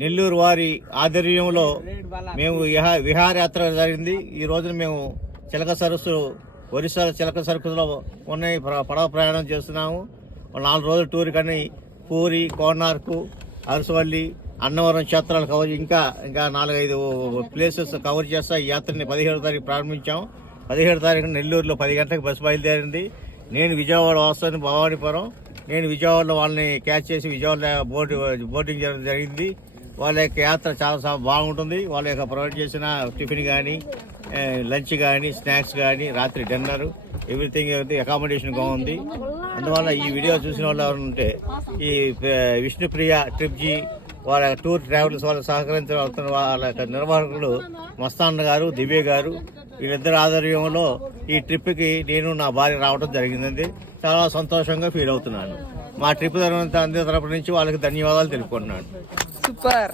నెల్లూరు వారి ఆధ్వర్యంలో మేము విహారయాత్ర జరిగింది. ఈ రోజున మేము చిలక సరస్సు, ఒరిస్సా చిలక సరస్సులో ఉన్నాయి పడవ ప్రయాణం చేస్తున్నాము. 4 రోజుల టూర్ కానీ పూరి, కోనార్కు, అరసవల్లి, అన్నవరం క్షేత్రాలు కవర్ ఇంకా 4-5 ప్లేసెస్ కవర్ చేస్తా ఈ యాత్రని 17వ తారీఖు ప్రారంభించాం. 17వ తారీఖు నెల్లూరులో 10 గంటలకు బస్సు బయలుదేరింది. నేను విజయవాడ వస్తాను, భవానీపురం. నేను విజయవాడలో వాళ్ళని క్యాచ్ చేసి విజయవాడలో బోటింగ్ చేయడం జరిగింది. వాళ్ళ యొక్క యాత్ర చాలా బాగుంటుంది. వాళ్ళ యొక్క ప్రొవైడ్ చేసిన టిఫిన్ కానీ, లంచ్ కానీ, స్నాక్స్ కానీ, రాత్రి డిన్నర్, ఎవ్రీథింగ్ అకామిడేషన్ బాగుంది. అందువల్ల ఈ వీడియో చూసిన వాళ్ళు ఎవరు ఉంటే ఈ విష్ణుప్రియ ట్రిప్ జీ వాళ్ళ టూర్ ట్రావెల్స్ వాళ్ళు సహకరించబడుతున్న వాళ్ళ యొక్క నిర్వాహకులు మస్తాన్ గారు, దివ్య గారు, వీళ్ళిద్దరు ఆధ్వర్యంలో ఈ ట్రిప్కి నేను నా భార్య రావడం జరిగిందండి. చాలా సంతోషంగా ఫీల్ అవుతున్నాను. మా ట్రిప్ అందరి తరపు నుంచి వాళ్ళకి ధన్యవాదాలు తెలుపుకుంటున్నాను. సూపర్.